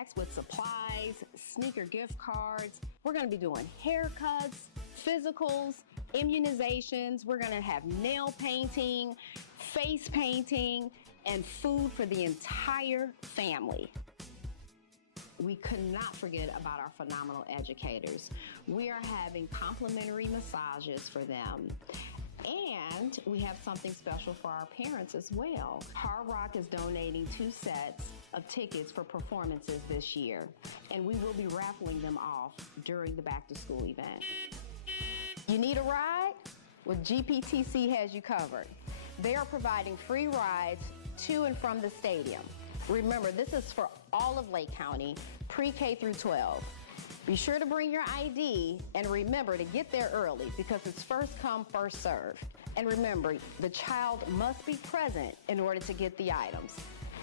bags with supplies, sneaker gift cards. We're going to be doing haircuts, physicals, immunizations. We're going to have nail painting, face painting, and food for the entire family. We could not forget about our phenomenal educators. We are having complimentary massages for them. And we have something special for our parents as well. Hard Rock is donating 2 sets of tickets for performances this year, and we will be raffling them off during the back to school event. You need a ride? Well, GPTC has you covered. They are providing free rides to and from the stadium. Remember, this is for all of Lake County, pre-K through 12. Be sure to bring your ID and remember to get there early because it's first come, first served. And remember, the child must be present in order to get the items.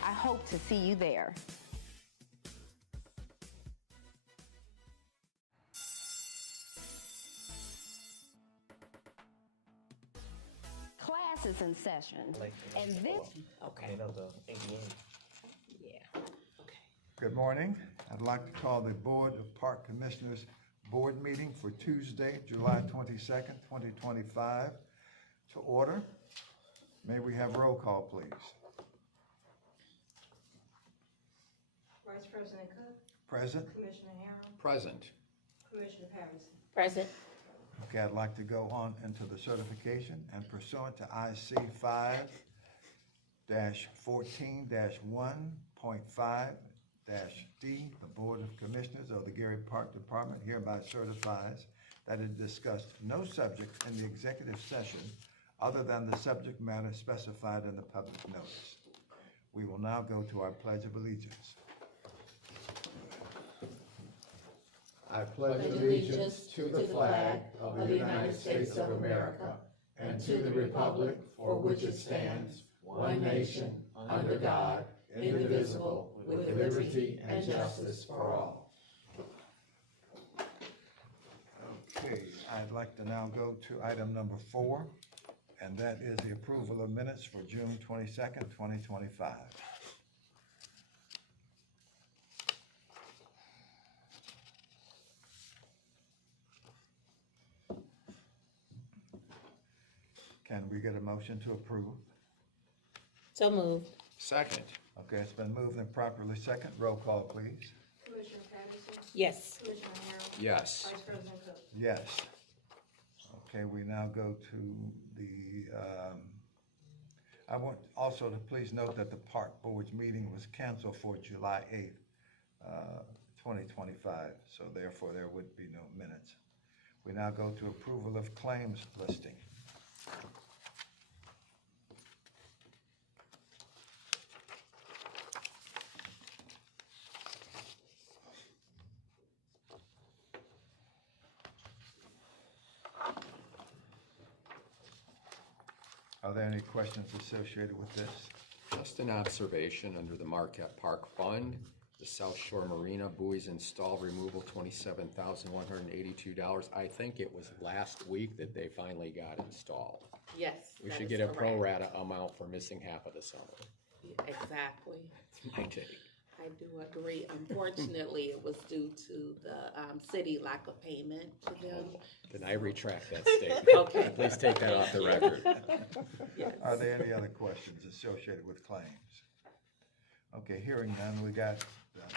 I hope to see you there. Class is in session. And this, Okay. No, the ADA. Yeah. Okay. Good morning. I'd like to call the Board of Park Commissioners Board meeting for Tuesday, July 22nd, 2025 to order. May we have roll call, please? Vice President Cook, Present. Commissioner Harrell, Present. Commissioner Patterson. Present. Okay, I'd like to go on into the certification and pursuant to IC 5-14-1.5-D, the Board of Commissioners of the Gary Park Department hereby certifies that it discussed no subject in the executive session other than the subject matter specified in the public notice. We will now go to our Pledge of Allegiance. I pledge allegiance to the flag of the United States of America and to the republic for which it stands, one nation, under God, indivisible, with liberty and justice for all. Okay, I'd like to now go to item number 4, and that is the approval of minutes for June 22nd, 2025. Can we get a motion to approve? So moved. Second. Okay, it's been moved and properly second. Roll call, please. Commissioner Patterson, Yes. Commissioner Harrell, Yes. Vice President Cook. Yes. Okay, we now go to the, I want also to please note that the Park Board's meeting was canceled for July 8th, 2025, so therefore there would be no minutes. We now go to approval of claims listing. Are there any questions associated with this? Just an observation under the Marquette Park Fund, the South Shore Marina buoys install removal, $27,182. I think it was last week that they finally got installed. Yes. We that should is get a pro correct. rata amount for missing half of the summer. Yeah, exactly. That's my take. I do agree. Unfortunately, it was due to the city lack of payment to them. Then I retract that statement. Okay. Please take that off the record. Yes. Are there any other questions associated with claims? Okay, hearing none, we got,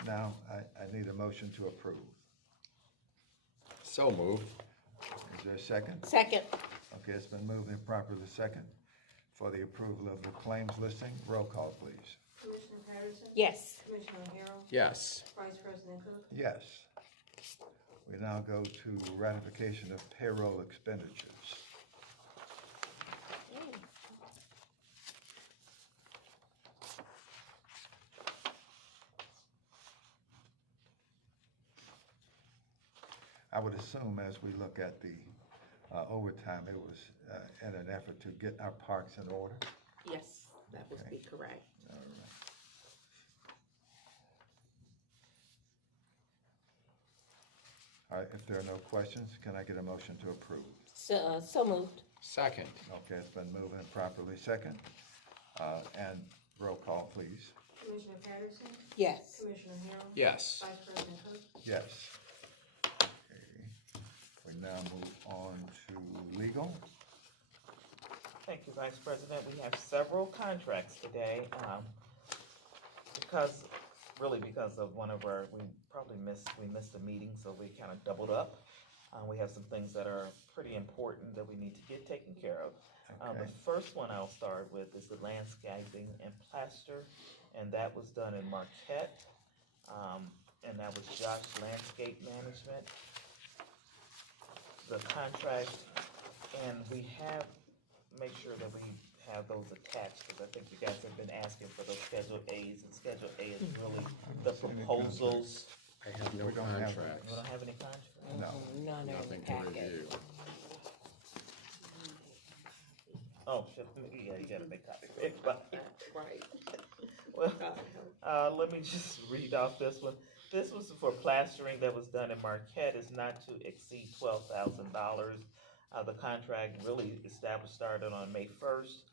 now I need a motion to approve. So moved. Is there a second? Second. Okay, it's been moved and properly second for the approval of the claims listing. Roll call, please. Commissioner Patterson, Yes. Commissioner Harrell, Yes. Vice President Cook. Yes. We now go to ratification of payroll expenditures. I would assume as we look at the overtime, it was in an effort to get our parks in order. Yes, that would be correct. All right. All right, if there are no questions, can I get a motion to approve? So moved. Second. Okay, it's been moved and properly second. And roll call, please. Commissioner Patterson, Yes. Commissioner Harrell, Yes. Vice President Cook. Yes. Okay. We now move on to legal. Thank you, Vice President. We have several contracts today, because of one of our, we missed a meeting, so we kind of doubled up. We have some things that are pretty important that we need to get taken care of. The Okay. first one I'll start with is the landscaping and plaster, and that was done in Marquette. And that was Josh Landscape Management. The contract, and we have, make sure that we have those attached, because I think you guys have been asking for those Schedule As, and Schedule A is really the proposals. I have no We don't have- contracts. We don't have any contracts? No. None in the Nothing to packet. review. Oh, shit, yeah, you gotta make copies. Right. Well, let me just read off this one. This was for plastering that was done in Marquette, is not to exceed $12,000. The contract really started on May 1st,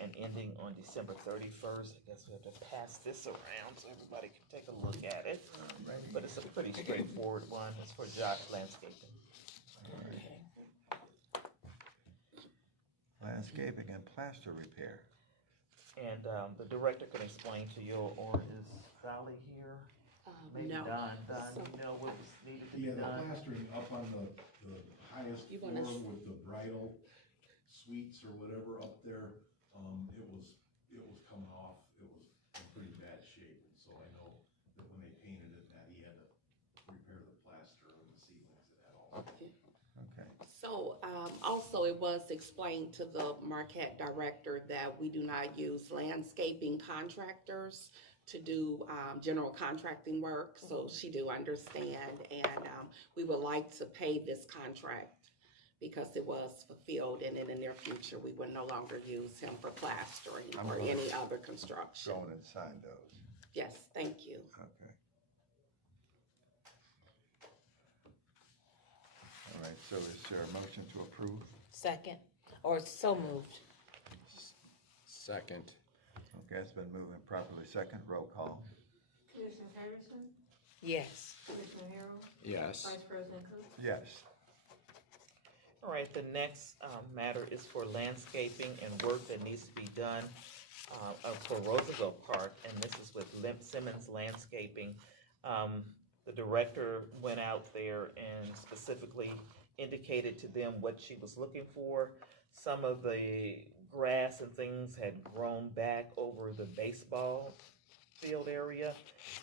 and ending on December 31st. I guess we have to pass this around so everybody can take a look at it. But it's a pretty straightforward one. It's for Josh Landscaping. Landscaping and plaster repair. And the director can explain to you, or is Sally here? Maybe No. Don, you know what was needed to be Yeah, the done? plastering up on the highest You floor wanna with the bridal suites or whatever up there, it was coming off, it was in pretty bad shape. And so I know that when they painted it, that he had to repair the plaster and the ceilings and that all. Okay. So, also it was explained to the Marquette director that we do not use landscaping contractors to do, general contracting work, so she do understand, and, we would like to pay this contract because it was fulfilled, and in the near future, we would no longer use him for plastering I'm or gonna any other construction. Go on and sign those. Yes, thank you. Okay. All right, so is there a motion to approve? Second, or so moved. Second. Okay, it's been moved and properly second. Roll call. Commissioner Patterson, Yes. Commissioner Harrell, Yes. Vice President Cook. Yes. All right, the next matter is for landscaping and work that needs to be done for Roosevelt Park, and this is with Simmons Landscaping. The director went out there and specifically indicated to them what she was looking for. Some of the grass and things had grown back over the baseball field area,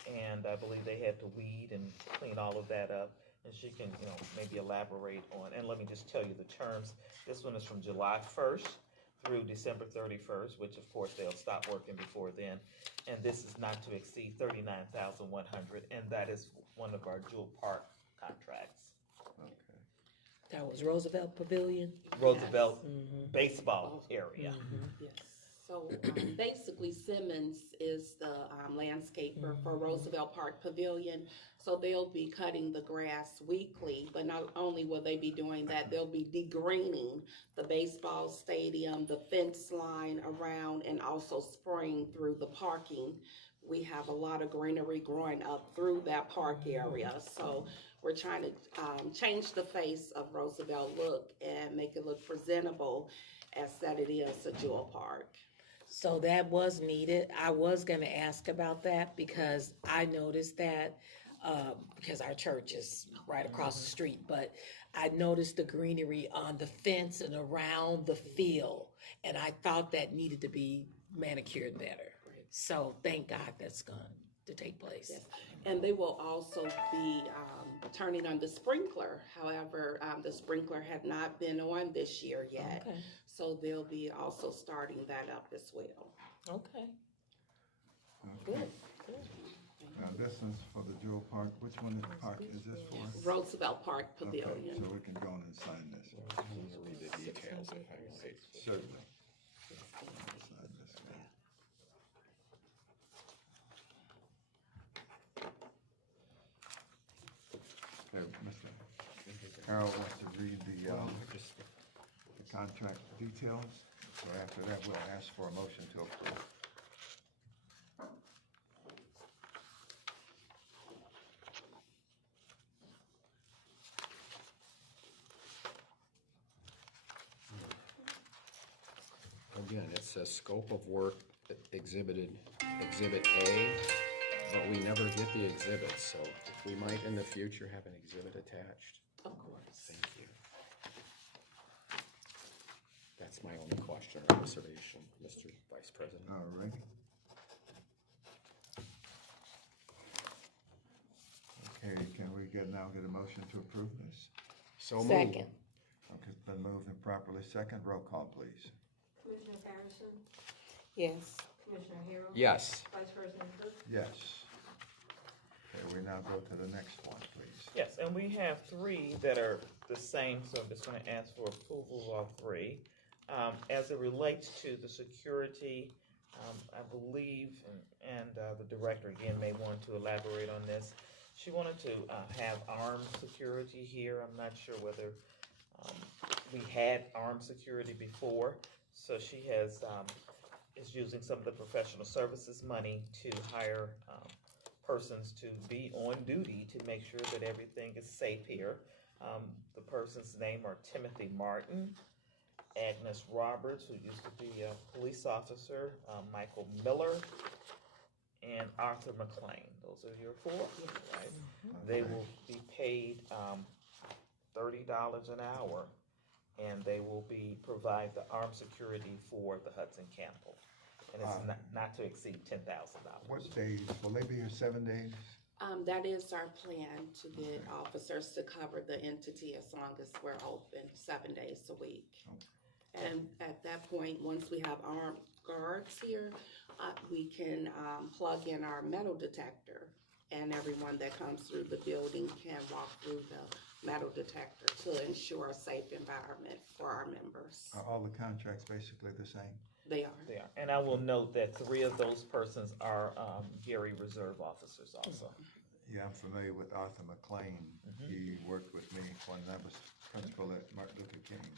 and I believe they had to weed and clean all of that up. And she can, maybe elaborate on, and let me just tell you the terms. This one is from July 1st through December 31st, which of course they'll stop working before then. And this is not to exceed $39,100, and that is one of our Jewel Park contracts. Okay. That was Roosevelt Pavilion. Roosevelt baseball area. Yes, so basically Simmons is the landscaper for Roosevelt Park Pavilion. So they'll be cutting the grass weekly, but not only will they be doing that, they'll be degreening the baseball stadium, the fence line around, and also spraying through the parking. We have a lot of greenery growing up through that park area, so we're trying to change the face of Roosevelt look and make it look presentable as that it is a jewel park. So that was needed. I was gonna ask about that because I noticed that, because our church is right across the street, but I noticed the greenery on the fence and around the field, and I thought that needed to be manicured better. So thank God that's going to take place. Yes. And they will also be turning on the sprinkler. However, the sprinkler had not been on this year yet. Okay. So they'll be also starting that up as well. Okay. Okay. Now, this is for the Jewel Park. Which one is park is this for? Roosevelt Park Okay, Pavilion. so we can go on and sign this. Read the details if I might. Certainly. Sign this one. Okay, Mr. Harold wants to read the contract details. So after that, we'll ask for a motion to approve. says scope of work Exhibit A, but we never get the exhibit, so we might in the future have an exhibit attached. Of course. Thank you. That's my only question or observation, Mr. Vice President. All right. Okay, can we now get a motion to approve this? So moved. Second. Okay, it's been moved and properly second. Roll call, please. Commissioner Patterson, Yes. Commissioner Harrell. Yes. Vice President Cook, Yes. Okay, we now go to the next one, please. Yes, and we have three that are the same, so I'm just gonna ask for approval of all three. As it relates to the security, I believe, and the director again may want to elaborate on this. She wanted to have armed security here. I'm not sure whether we had armed security before, so she has is using some of the professional services money to hire persons to be on duty to make sure that everything is safe here. The person's name are Timothy Martin, Agnes Roberts, who used to be a police officer, Michael Miller, and Arthur McLean. Those are your four, right? They will be paid $30 an hour, and they will provide the armed security for the Hudson Campbell. And it's not to exceed $10,000. What days? Will they be here 7 days? That is our plan, to get officers to cover the entity as long as we're open 7 days a week. And at that point, once we have armed guards here, we can plug in our metal detector, and everyone that comes through the building can walk through the metal detector to ensure a safe environment for our members. Are all the contracts basically the same? They are. They are. And I will note that 3 of those persons are Gary Reserve officers also. Yeah, I'm familiar with Arthur McLean. He worked with me when I was principal at Martin Luther King.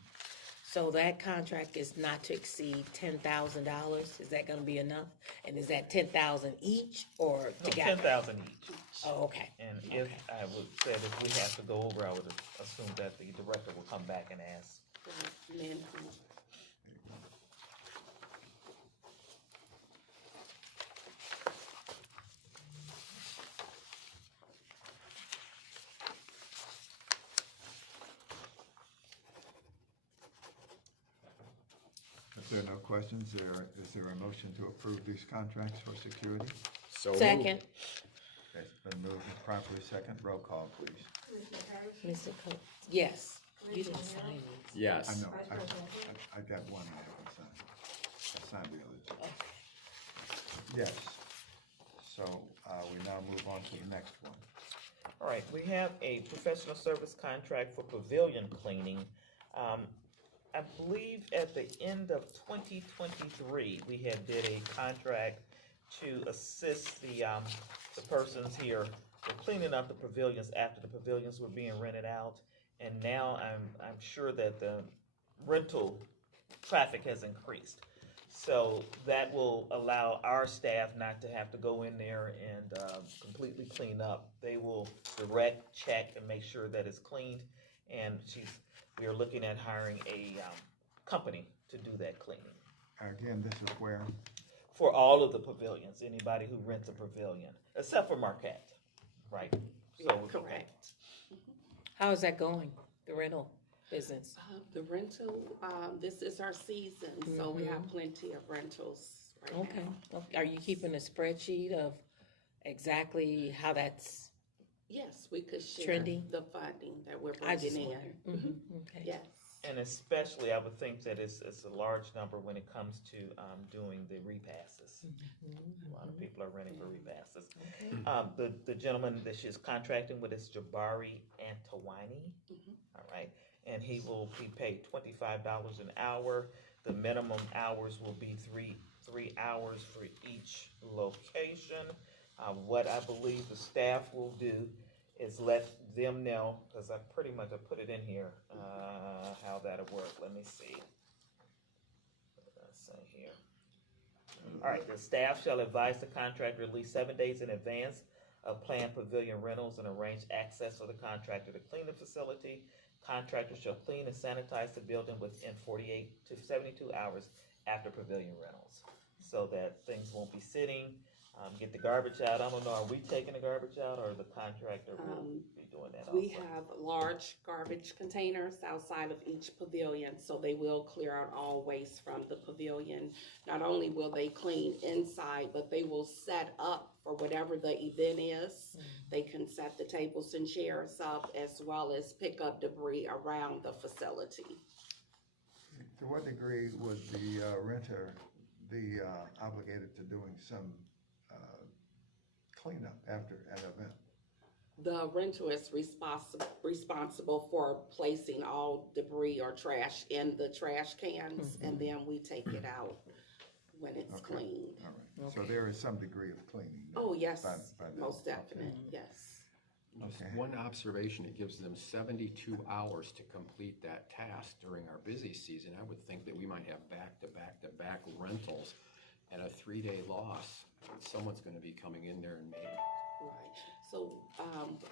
So that contract is not to exceed $10,000. Is that gonna be enough? And is that 10,000 each or No, together? 10,000 each. Oh, okay. And if I would say that if we have to go over, I would assume that the director will come back and ask. Men, If there are no questions, is there a motion to approve these contracts for security? So moved. Second. It's been moved and properly second. Roll call, please. Commissioner Patterson, Mr. Cook, yes. You didn't Commissioner sign Harrell, these. Yes. I know, Vice President Cook, I got one I haven't signed. I signed the other two. Okay. Yes. So, we now move on to the next one. All right, we have a professional service contract for pavilion cleaning. I believe at the end of 2023, we had did a contract to assist the persons here with cleaning up the pavilions after the pavilions were being rented out. And now I'm sure that the rental traffic has increased. So that will allow our staff not to have to go in there and completely clean up. They will direct, check, and make sure that it's cleaned. And we are looking at hiring a company to do that cleaning Again, this is where, for all of the pavilions, anybody who rents a pavilion, except for Marquette, right? So correct. How is that going, the rental business? The rental, this is our season, so we have plenty of rentals right Okay. now. Okay. Are you keeping a spreadsheet of exactly how that's, Yes, we could share Trending? the funding that we're I just bringing wondered. in. Okay. Yes. And especially, I would think that it's a large number when it comes to doing the repasses. A lot of people are renting for repasses. The gentleman that she's contracting with is Jabari Antawani, all right? And he will be paid $25 an hour. The minimum hours will be three hours for each location. What I believe the staff will do is let them know, because I pretty much I put it in here, how that'll work. Let me see. Let's see here. All right, the staff shall advise the contractor at least 7 days in advance of planned pavilion rentals and arrange access for the contractor to clean the facility. Contractor shall clean and sanitize the building within 48 to 72 hours after pavilion rentals, so that things won't be sitting. Get the garbage out. I don't know, are we taking the garbage out or the contractor will be doing that also? We have large garbage containers outside of each pavilion, so they will clear out all waste from the pavilion. Not only will they clean inside, but they will set up for whatever the event is. They can set the tables and chairs up as well as pick up debris around the facility. To what degree would the renter be obligated to doing some cleanup after an event? The renter is responsible for placing all debris or trash in the trash cans, and then we take it out when it's Okay. cleaned. All right, so there is some degree of cleaning. Oh, yes, by now. most definite, yes. Just Okay. one observation, it gives them 72 hours to complete that task during our busy season. I would think that we might have back-to-back-to-back rentals and a 3-day loss. Someone's gonna be coming in there and maybe, Right, so,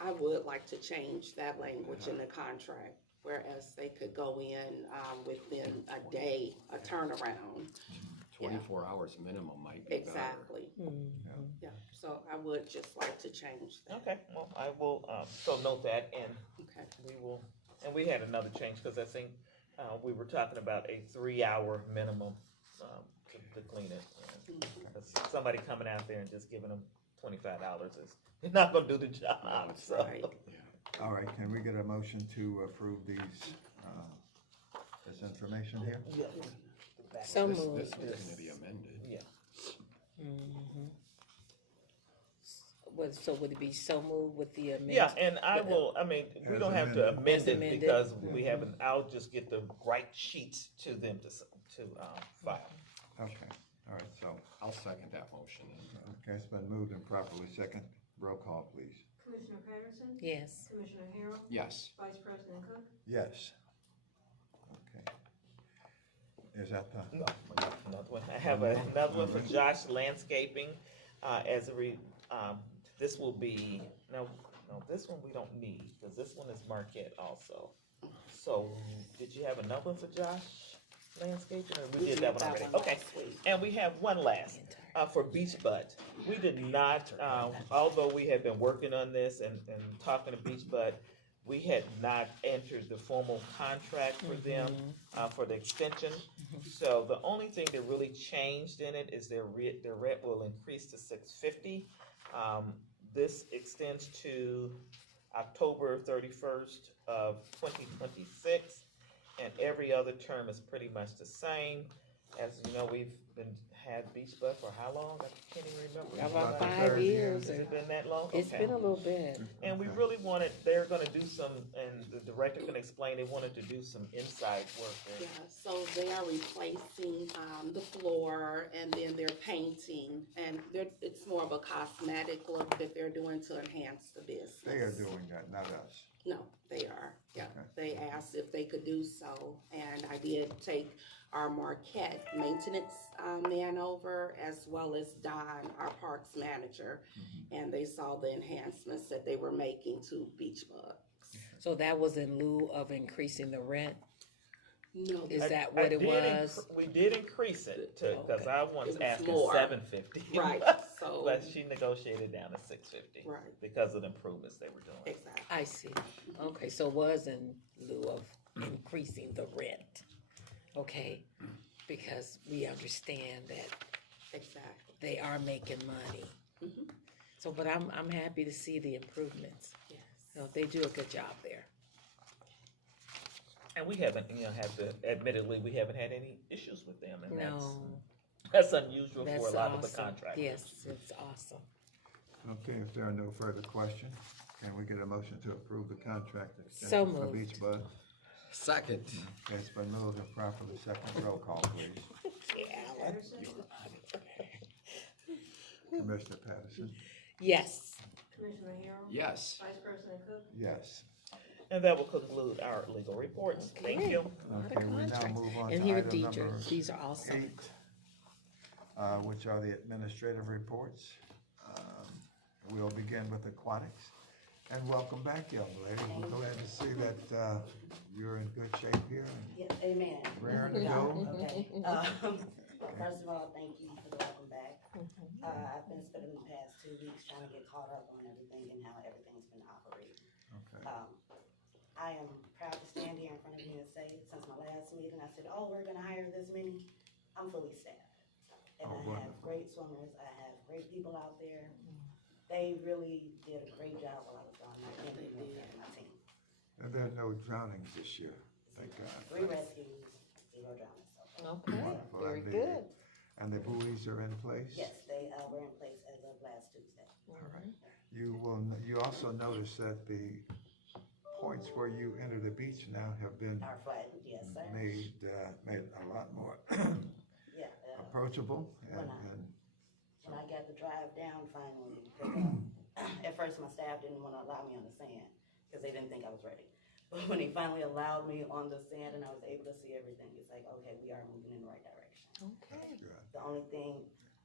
I would like to change that language in the contract, whereas they could go in, within a day, a turnaround. 24 hours minimum might be better. Exactly, yeah, so I would just like to change that, Okay, well, I will, so note that, and okay. we will, and we had another change, because I think, we were talking about a 3-hour minimum, to clean it. 'Cause somebody coming out there and just giving them $25 is not gonna do the job, so. Right. All right, can we get a motion to approve these, this information here? Yeah. So This moved. is gonna be amended. Yeah, So would it be so moved with the amendment? yeah, and I will, I mean, we As don't have to amended. amend As it amended. because we haven't, I'll just get the right sheets to them to file. Okay, all right, so, I'll second that motion. okay, it's been moved and properly second. Roll call, please. Commissioner Patterson? Yes. Commissioner Harrell? Yes, Vice President Cook? Yes. Okay. Is that the? No, another one. I have another one for Josh Landscaping, this will be, no, this one we don't need, because this one is Marquette also. So, did you have another one for Josh Landscaping, or we did that one already? Okay, last week. and we have one last, for Beach Bud. We did not, although we had been working on this and talking to Beach Bud, we had not entered the formal contract for them, for the extension. So the only thing that really changed in it is their rent will increase to $650. This extends to October 31st of 2026, and every other term is pretty much the same. As you know, we've had Beach Bud for how long? I can't even remember. About About 5 years. Has it been that long? It's Okay. been a little bit. And we really wanted, they're gonna do some, and the director can explain, they wanted to do some inside work Yeah, there. so they are replacing, the floor and then they're painting, and it's more of a cosmetic look that they're doing to enhance the business. They are doing that, not us. No, they are, yeah. Okay. They asked if they could do so, and I did take our Marquette maintenance, man over, as well as Don, our parks manager, and they saw the enhancements that they were making to Beach Bugs. So that was in lieu of increasing the rent? No, Is I- that I what it did was? We did increase it to, cause Okay. I once It was asked more. $750. right, so, But she negotiated down to $650. Right. Because of the improvements they were doing. exactly. I see. Okay, so it was in lieu of increasing the rent. Okay, because we understand that Exactly, they are making money. Mhm. So, but I'm happy to see the improvements. yes. No, they do a good job there. And we haven't, admittedly, we haven't had any issues with them, and No, that's unusual for that's a lot of the awesome. contractors. Yes, it's awesome. Okay, if there are no further questions, can we get a motion to approve the contract So extension for moved. Beach Bud? second. Okay, it's been moved and properly second. Roll call, please. Patterson? Commissioner Patterson? Yes. Commissioner Harrell? Yes, Vice President Cook? Yes. And that will conclude our legal reports. Thank you. Okay, we now move on to And here, item Deidre, number these are awesome. 8, which are the administrative reports. We'll begin with aquatics. And welcome back, young lady. We're glad to see that you're in good shape here and Yes, amen. raring to go. Okay. First of all, thank you for the welcome back. I've been spending the past 2 weeks trying to get caught up on everything and how everything's been operating. Okay. I am proud to stand here in front of you and say, since my last meeting, I said, oh, we're gonna hire this many. I'm fully staffed. And Oh, I have wonderful. great swimmers, I have great people out there. They really did a great job while I was gone. I can't even make that my team. And there are no drownings this year, thank God. 3 rescues, 0 drownings so far. Okay, Wonderful, very and good. And the buoys are in place? Yes, they were in place as of last Tuesday. You also notice that the points where you enter the beach now have been Our flattened, yes, sir. made a lot more Yeah. approachable and When I got to drive down finally, because at first my staff didn't want to allow me on the sand because they didn't think I was ready. But when they finally allowed me on the sand and I was able to see everything, it's like, okay, we are moving in the right direction. Okay. good. The only thing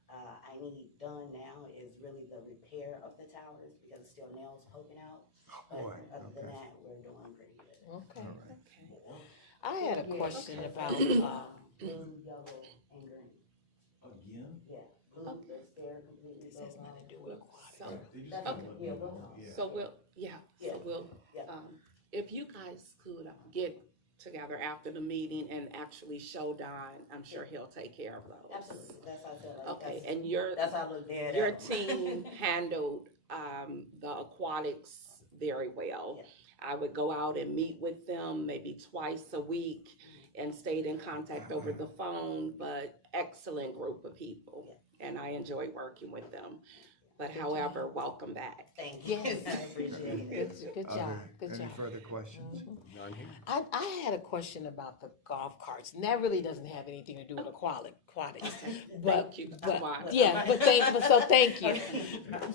I need done now is really the repair of the towers because it's still nails poking out. But Boy, other than okay. that, we're doing pretty good. Okay, All right. okay. I had a question about, Blue, yellow, and green. Again? Yeah, blue, the stair completely this goes has nothing to do on. with aquatic. So, They just That's gotta okay. let me Yeah, know. we'll- Yeah. so we'll, yeah, Yeah. so we'll, Yeah. if you guys could get together after the meeting and actually show Don, I'm sure he'll take care of those. Absolutely, that's how I said. Like, Okay, that's- and your, That's how I look dead your at 'em. team handled, the aquatics very well. Yes. I would go out and meet with them maybe twice a week and stayed in contact over the phone, but excellent group of people. And I enjoy working with them. But however, welcome back. Thank you, Yes. I appreciate it. Good Are job, there good any job. further questions? None here? I had a question about the golf carts, and that really doesn't have anything to do with aquatics. But, Thank you. but, Why? yeah, so thank you.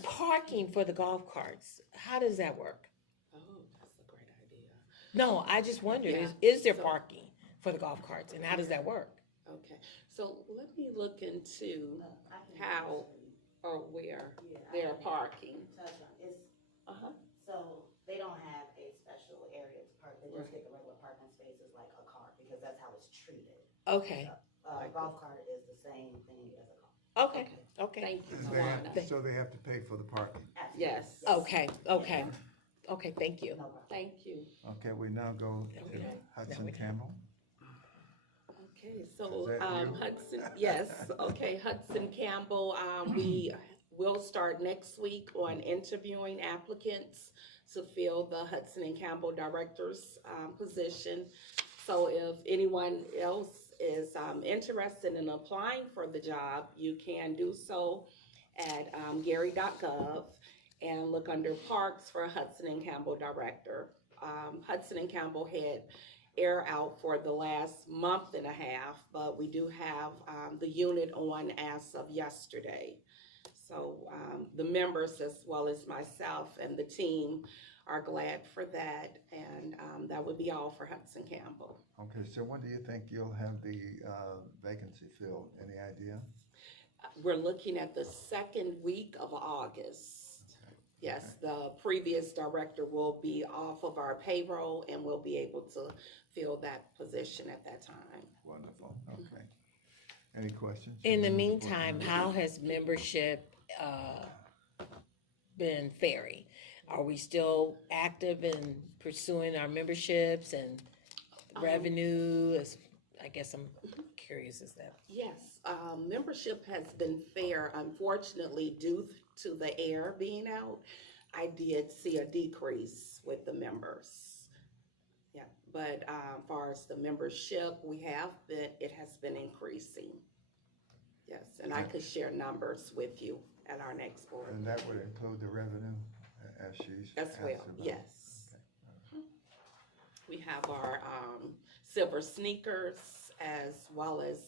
Parking for the golf carts, how does that work? Oh, that's a great idea. No, I just wondered, Yeah. is there So- parking for the golf carts, and how does that work? Okay, so let me look into I can how actually- or where yeah, I they're can parking. touch on- It's, Uh-huh. so they don't have a special area to park, they just get the regular parking spaces like a car, because that's how it's treated. Okay, Golf cart is the same thing as a car. okay, okay, Thank you, And Tawana. so they have to pay for the parking. Absolutely. Yes. okay, thank you. No problem. Thank you. Okay, we now go to Okay. Hudson Campbell. Okay, so, Is that you? Hudson, yes, okay, Hudson Campbell, we will start next week on interviewing applicants to fill the Hudson and Campbell Director's, position. So if anyone else is, interested in applying for the job, you can do so at, gary.gov and look under Parks for Hudson and Campbell Director. Hudson and Campbell had air out for the last month and a half, but we do have the unit on as of yesterday. So the members, as well as myself and the team, are glad for that, and that would be all for Hudson Campbell. Okay, so when do you think you'll have the vacancy filled? Any idea? We're looking at the second week of August. Yes, the previous director will be off of our payroll and will be able to fill that position at that time. Wonderful, okay. Any questions? In the meantime, how has membership been faring? Are we still active in pursuing our memberships and revenue? I guess I'm curious as that. Yes, membership has been fair. Unfortunately, due to the air being out, I did see a decrease with the members. Yeah, but as far as the membership, it has been increasing. Yes, and I could share numbers with you at our next board. And that would include the revenue as she's As asked well, about? yes. We have our silver sneakers as well as,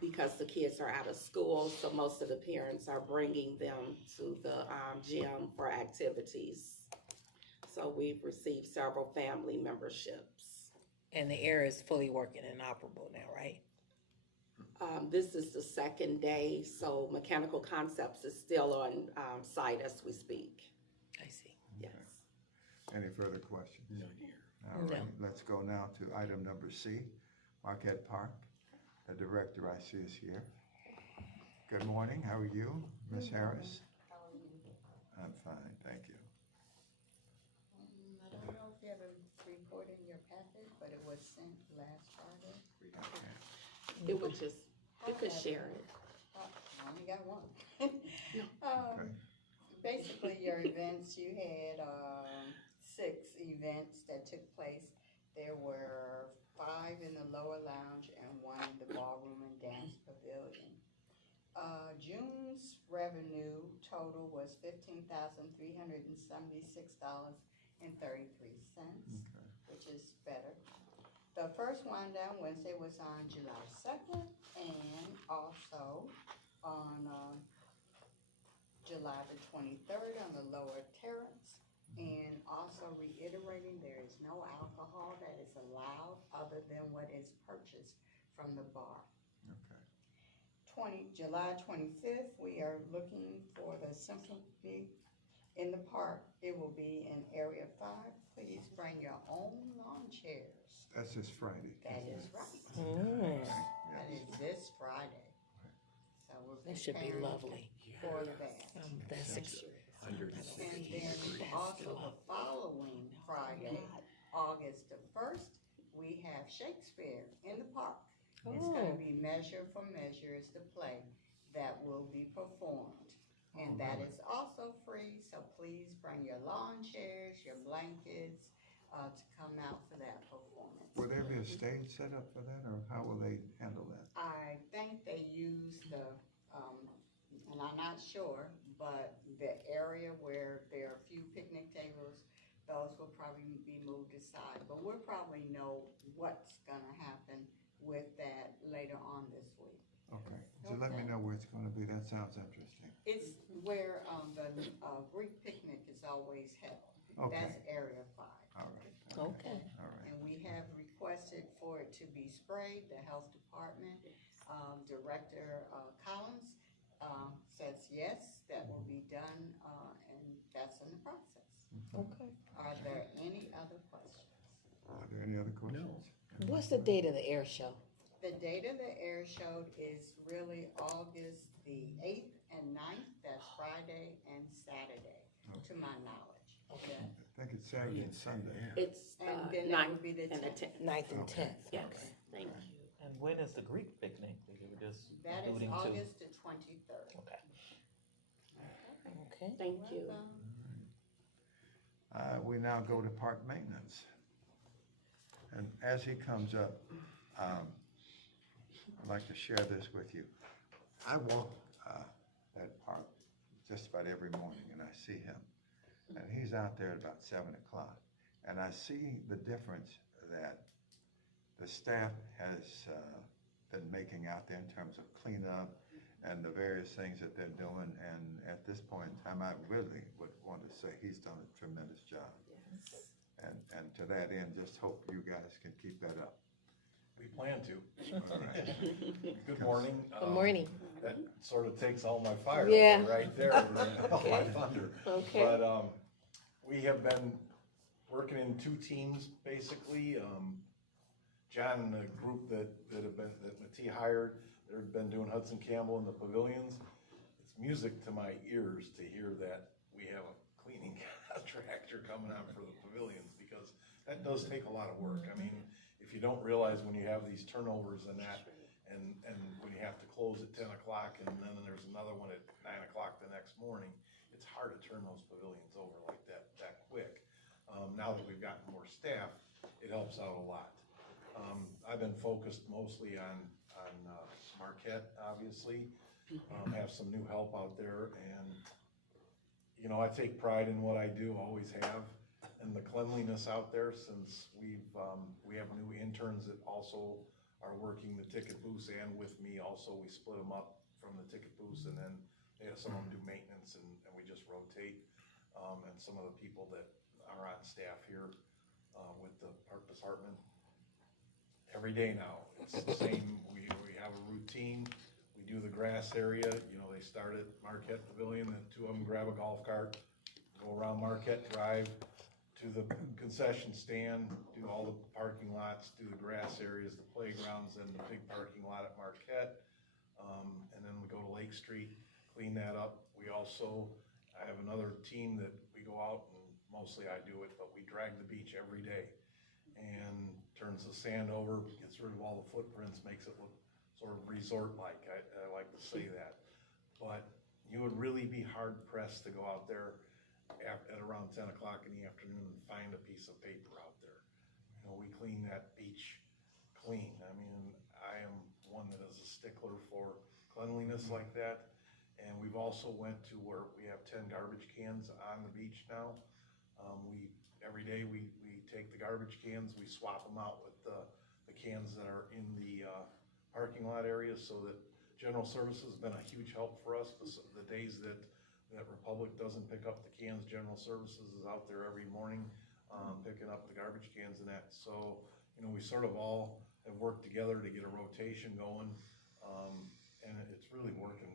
because the kids are out of school, so most of the parents are bringing them to the gym for activities. So we've received several family memberships. And the air is fully working and operable now, right? This is the second day, so Mechanical Concepts is still on site as we speak. I see. Yes. Any further questions? None here. All right, No. let's go now to item number C, Marquette Park. The director I see is here. Good morning, how are you, Ms. Harris? How are you? I'm fine, thank you. I don't know if you have a report in your packet, but it was sent last Friday. It would just, you could share it. I only got one. Basically, your events, you had 6 events that took place. There were 5 in the lower lounge and 1 in the ballroom and dance pavilion. June's revenue total was $15,376.33, which is better. The first wind down Wednesday was on July 2nd, and also on July the 23rd on the lower terrace. And also reiterating, there is no alcohol that is allowed other than what is purchased from the bar. July 25th, we are looking for the symphony in the park. It will be in Area 5. Please bring your own lawn chairs. That's this Friday. That is right. That is this Friday. So we're That should be preparing lovely. for that. That's And then also the following Friday, August the 1st, we have Shakespeare in the park. It's gonna be Measure for Measure is the play that will be performed. And that is also free, so please bring your lawn chairs, your blankets, to come out for that performance. Will there be a stage set up for that, or how will they handle that? I think they use the, and I'm not sure, but the area where there are a few picnic tables, those will probably be moved aside. But we'll probably know what's gonna happen with that later on this week. Okay, so let me know where it's gonna be, that sounds interesting. It's where, the, Greek picnic is always held. Okay. That's Area 5. All right. Okay. All right. And we have requested for it to be sprayed. The health department, Director Collins, says yes, that will be done, and that's in the process. Okay. Are there any other questions? Are there any other questions? What's the date of the air show? The date of the air show is really August the 8th and 9th. That's Friday and Saturday, to my knowledge. Okay. I think it's Saturday and Sunday. It's And then that 9th would be the and the 10th. 10th. 9th and 10th. Yes, Okay. thank you. And when is the Greek picnic that you were just That is alluding to? August the 23rd. Okay. Okay. Thank you. We now go to park maintenance. And as he comes up, I'd like to share this with you. I walk that park just about every morning, and I see him. And he's out there at about 7 o'clock. And I see the difference that the staff has been making out there in terms of cleanup and the various things that they're doing. And at this point in time, I really would want to say he's done a tremendous job. Yes. And to that end, just hope you guys can keep that up. We plan to. All right. Good morning. Good morning. That sort of takes all my fire Yeah. away right there, all my thunder. Okay. But we have been working in 2 teams, basically. John and the group that Matee hired, they've been doing Hudson Campbell in the pavilions. It's music to my ears to hear that we have a cleaning contractor coming out for the pavilions, because that does take a lot of work. I mean, if you don't realize when you have these turnovers and that, and when you have to close at 10 o'clock and then there's another one at 9 o'clock the next morning, it's hard to turn those pavilions over like that quick. Now that we've gotten more staff, it helps out a lot. I've been focused mostly on Marquette, obviously. Have some new help out there, and you know, I take pride in what I do, always have, and the cleanliness out there, since we have new interns that also are working the ticket booths and with me also. We split them up from the ticket booths, and then some of them do maintenance, and we just rotate. And some of the people that are on staff here with the park department, every day now, it's the same. We have a routine. We do the grass area. You know, they start at Marquette Pavilion, then 2 of them grab a golf cart, go around Marquette Drive to to the concession stand, do all the parking lots, do the grass areas, the playgrounds, and the big parking lot at Marquette. And then we go to Lake Street, clean that up. I have another team that we go out, and mostly I do it, but we drag the beach every day and turns the sand over, gets rid of all the footprints, makes it look sort of resort-like. I like to say that. But you would really be hard-pressed to go out there at around 10 o'clock in the afternoon and find a piece of paper out there. You know, we clean that beach clean. I mean, I am one that is a stickler for cleanliness like that. And we've also went to where we have 10 garbage cans on the beach now. Every day we take the garbage cans, we swap them out with the cans that are in the parking lot areas, so that General Services has been a huge help for us. The days that Republic doesn't pick up the cans, General Services is out there every morning picking up the garbage cans and that. So, you know, we sort of all have worked together to get a rotation going, and it's really working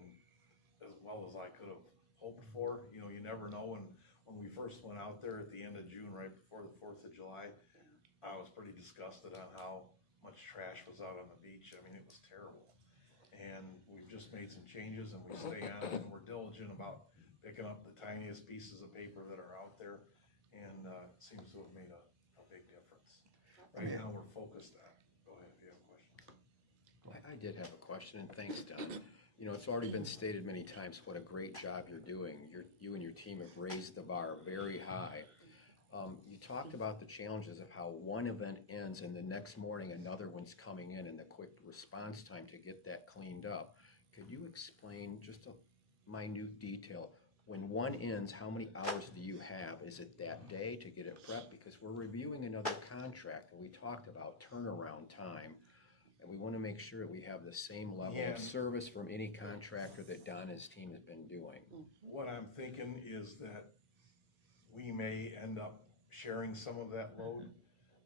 as well as I could have hoped for. You know, you never know. And when we first went out there at the end of June, right before the 4th of July, I was pretty disgusted on how much trash was out on the beach. I mean, it was terrible. And we've just made some changes, and we stay on it, and we're diligent about picking up the tiniest pieces of paper that are out there, and it seems to have made a big difference. Right now, we're focused on. Go ahead if you have a question. I did have a question, and thanks, Don. You know, it's already been stated many times what a great job you're doing. You and your team have raised the bar very high. You talked about the challenges of how one event ends and the next morning another one's coming in, and the quick response time to get that cleaned up. Could you explain just a minute detail? When one ends, how many hours do you have? Is it that day to get it prepped? Because we're reviewing another contract, and we talked about turnaround time. And we want to make sure that we have the same level of service from any contractor that Don and his team has been doing. What I'm thinking is that we may end up sharing some of that load,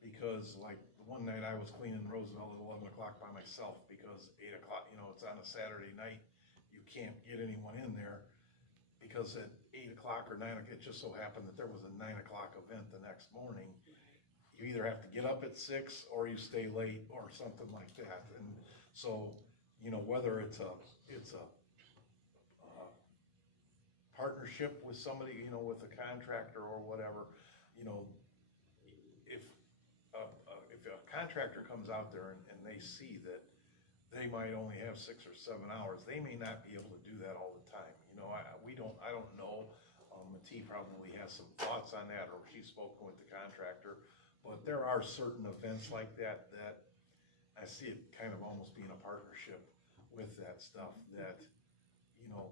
because like one night I was cleaning Roosevelt at 11 o'clock by myself, because 8 o'clock, you know, it's on a Saturday night, you can't get anyone in there, because at 8 o'clock or 9 o'clock, it just so happened that there was a 9 o'clock event the next morning. You either have to get up at 6 or you stay late or something like that. And so, you know, whether it's a partnership with somebody, you know, with a contractor or whatever, you know, if a contractor comes out there and they see that they might only have 6 or 7 hours, they may not be able to do that all the time. You know, I don't know. Matee probably has some thoughts on that, or she's spoken with the contractor. But there are certain events like that I see it kind of almost being a partnership with that stuff, that, you know,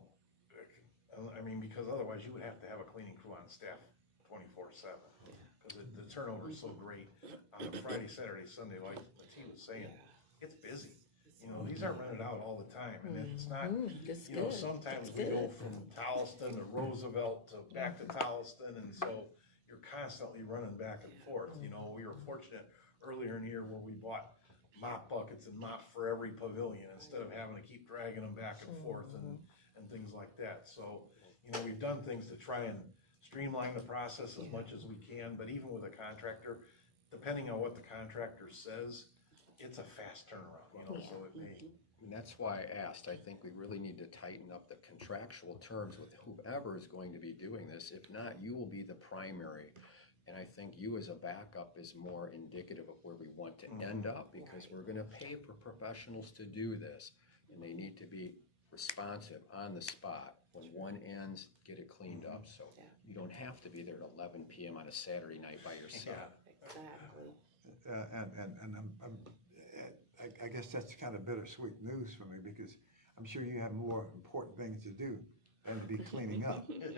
I mean, because otherwise you would have to have a cleaning crew on staff 24/7, because the turnover is so great. On a Friday, Saturday, Sunday, like Matee was saying, it's busy. You know, these aren't rented out all the time, and it's not, you know, sometimes we go from Tolleson to Roosevelt to back to Tolleson, and so you're constantly running back and forth. You know, we were fortunate earlier in the year where we bought mop buckets and mop for every pavilion instead of having to keep dragging them back and forth and things like that. So, you know, we've done things to try and streamline the process as much as we can, but even with a contractor, depending on what the contractor says, it's a fast turnaround, you know, so it may. And that's why I asked. I think we really need to tighten up the contractual terms with whoever is going to be doing this. If not, you will be the primary. And I think you as a backup is more indicative of where we want to end up, because we're going to pay for professionals to do this, and they need to be responsive on the spot. When one ends, get it cleaned up, so you don't have to be there at 11 p.m. on a Saturday night by yourself. Exactly. I guess that's kind of bittersweet news for me, because I'm sure you have more important things to do than to be cleaning up in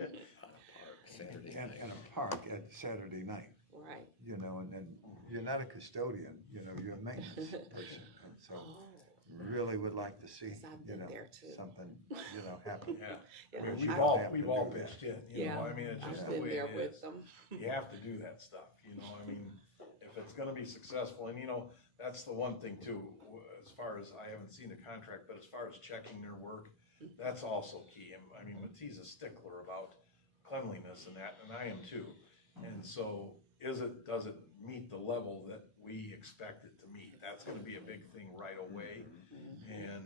a park at Saturday night. Right. You know, and you're not a custodian, you know, you're a maintenance person. And so really would like to see, you know, something, you know, happen. I mean, we've all pitched in, you know, I mean, it's just the way it is. You have to do that stuff, you know, I mean, if it's gonna be successful, and you know, that's the one thing too, as far as, I haven't seen the contract, but as far as checking their work, that's also key. I mean, Matee's a stickler about cleanliness and that, and I am too. And so does it meet the level that we expect it to meet? That's gonna be a big thing right away. And,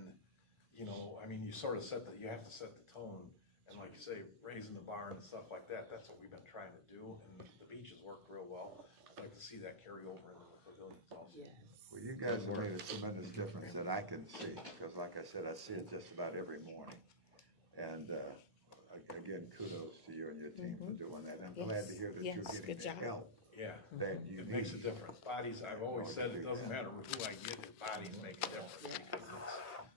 you know, I mean, you sort of you have to set the tone. And like you say, raising the bar and stuff like that, that's what we've been trying to do. And the beaches work real well. I'd like to see that carry over into the pavilions also. Well, you guys have made a tremendous difference that I can see, because like I said, I see it just about every morning. And, again, kudos to you and your team for doing that. I'm glad to hear that you're Yes, getting good the job. help Yeah, that you it makes a need. difference. Bodies, I've always said, it doesn't matter who I get, the bodies make a difference, because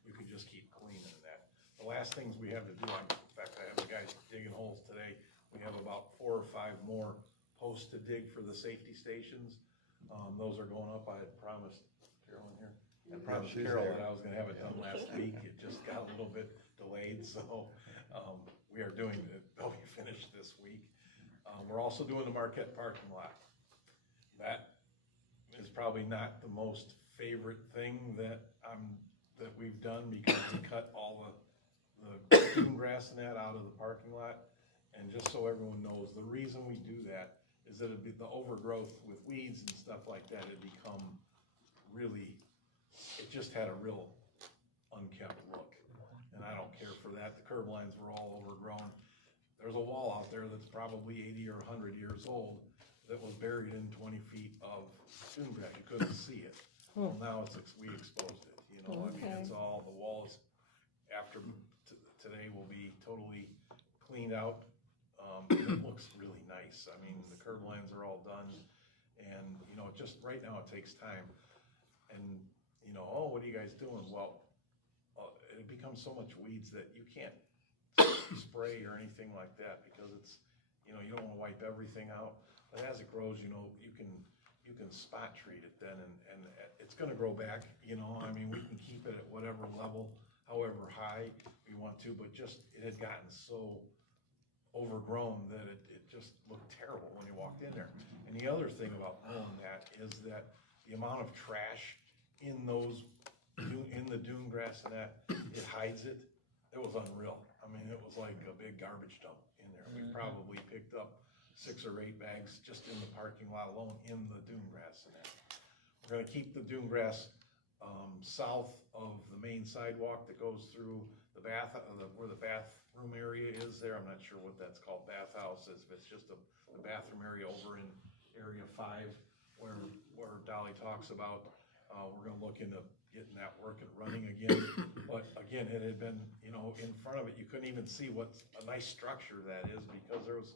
you can just keep cleaning that. The last things we have to do, in fact, I have the guys digging holes today. We have about 4 or 5 more posts to dig for the safety stations. Those are going up. I had promised Carolyn here. I promised she's Carol there. that I was gonna have it done last week. It just got a little bit delayed, so, we are doing it. They'll be finished this week. We're also doing the Marquette parking lot. That is probably not the most favorite thing that we've done, because we cut all the dune grass and that out of the parking lot. And just so everyone knows, the reason we do that is that it'd be the overgrowth with weeds and stuff like that, it become really, it just had a real unkempt look. And I don't care for that. The curb lines were all overgrown. There's a wall out there that's probably 80 or 100 years old that was buried in 20 feet of dune grass. You couldn't see it. Well, now we exposed it, you know, I mean, it's all, the walls after today will be totally cleaned out. It looks really nice. I mean, the curb lines are all done, and, you know, just right now it takes time. And, you know, oh, what are you guys doing? Well, it becomes so much weeds that you can't spray or anything like that, because it's, you know, you don't wanna wipe everything out. But as it grows, you know, you can spot treat it then, and it's gonna grow back, you know, I mean, we can keep it at whatever level, however high we want to, but just, it had gotten so overgrown that it just looked terrible when you walked in there. And the other thing about mowing that is that the amount of trash in the dune grass and that, it hides it. It was unreal. I mean, it was like a big garbage dump in there. We probably picked up 6 or 8 bags just in the parking lot alone in the dune grass and that. We're gonna keep the dune grass south of the main sidewalk that goes through the where the bathroom area is there. I'm not sure what that's called, bathhouse is, if it's just a bathroom area over in area 5 where Dolly talks about. We're gonna look into getting that working, running again. But again, it had been, you know, in front of it, you couldn't even see what a nice structure that is, because there was,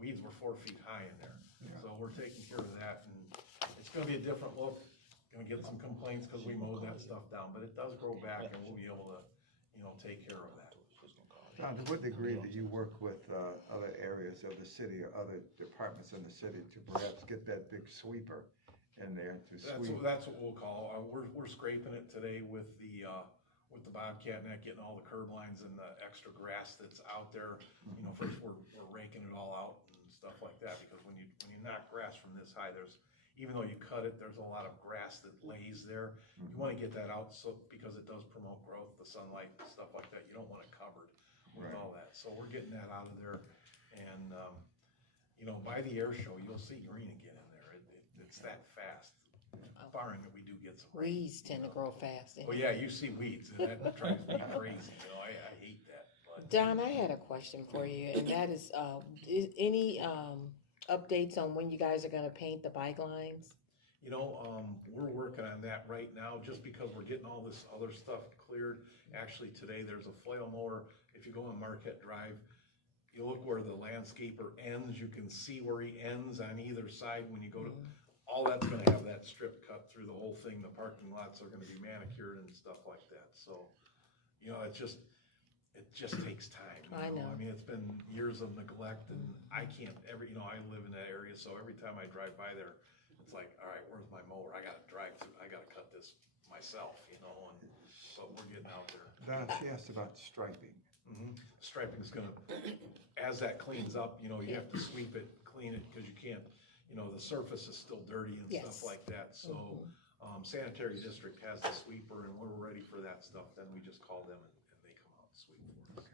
weeds were 4 feet high in there. So we're taking care of that, and it's gonna be a different look. Gonna get some complaints because we mowed that stuff down, but it does grow back, and we'll be able to, you know, take care of that. John, to what degree do you work with other areas of the city or other departments in the city to perhaps get that big sweeper in there to sweep? That's what we'll call, we're scraping it today with the Bobcat net, getting all the curb lines and the extra grass that's out there. You know, first we're raking it all out and stuff like that, because when you knock grass from this high, even though you cut it, there's a lot of grass that lays there. You wanna get that out, because it does promote growth, the sunlight, stuff like that. You don't want it covered with all that. So we're getting that out of there, and, you know, by the air show, you'll see green again in there. It's that fast, barring that we do get some rain. Weeds tend to grow fast. Well, yeah, you see weeds, and that drives me crazy, you know, I hate that, but. Don, I had a question for you, and that is any updates on when you guys are gonna paint the bike lines? You know, we're working on that right now, just because we're getting all this other stuff cleared. Actually, today, there's a flail mower. If you go on Marquette Drive, you look where the landscaper ends, you can see where he ends on either side when you go to, all that's gonna have that strip cut through the whole thing. The parking lots are gonna be manicured and stuff like that, so, you know, it just takes time. I know. I mean, it's been years of neglect, and I can't you know, I live in that area, so every time I drive by there, it's like, all right, where's my mower? I gotta drive through, I gotta cut this myself, you know, but we're getting out there. Don, she asked about striping. Striping's gonna, as that cleans up, you know, you have to sweep it, clean it, because you can't, you know, the surface is still dirty and Yes. stuff like that, so, sanitary district has the sweeper, and we're ready for that stuff, then we just call them and they come out and sweep for us.